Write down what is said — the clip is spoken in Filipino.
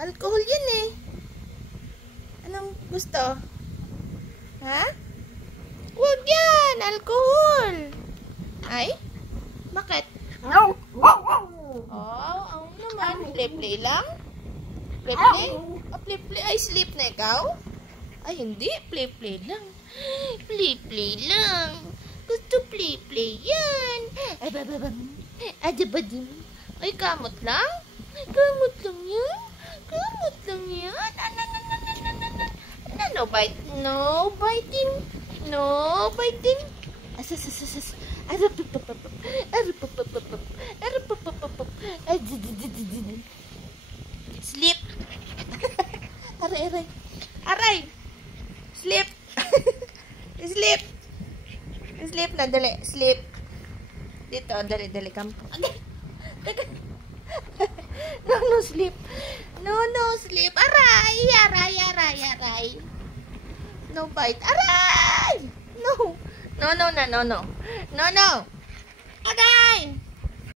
Alcohol yan eh. Anong gusto? Ha? Huwag yan! Alcohol! Ay? Bakit? Oh, ang naman. Play-play lang? Play-play? Play-play. Ay, sleep na ikaw? Ay, hindi. Play-play lang. Play-play lang. Gusto play-play yan. Ay, bababam. Adabadim. Ay, kamot lang? Kamot lang yan? Kamot lang yan? No bite. No biting. No biting. Asas. Sleep. Aray. Sleep. Sleep. Sleep na, dali. Sleep. Dito, dali. Kampo. No, sleep. No, sleep. Aray. No bite. Aray! No. No. Aray!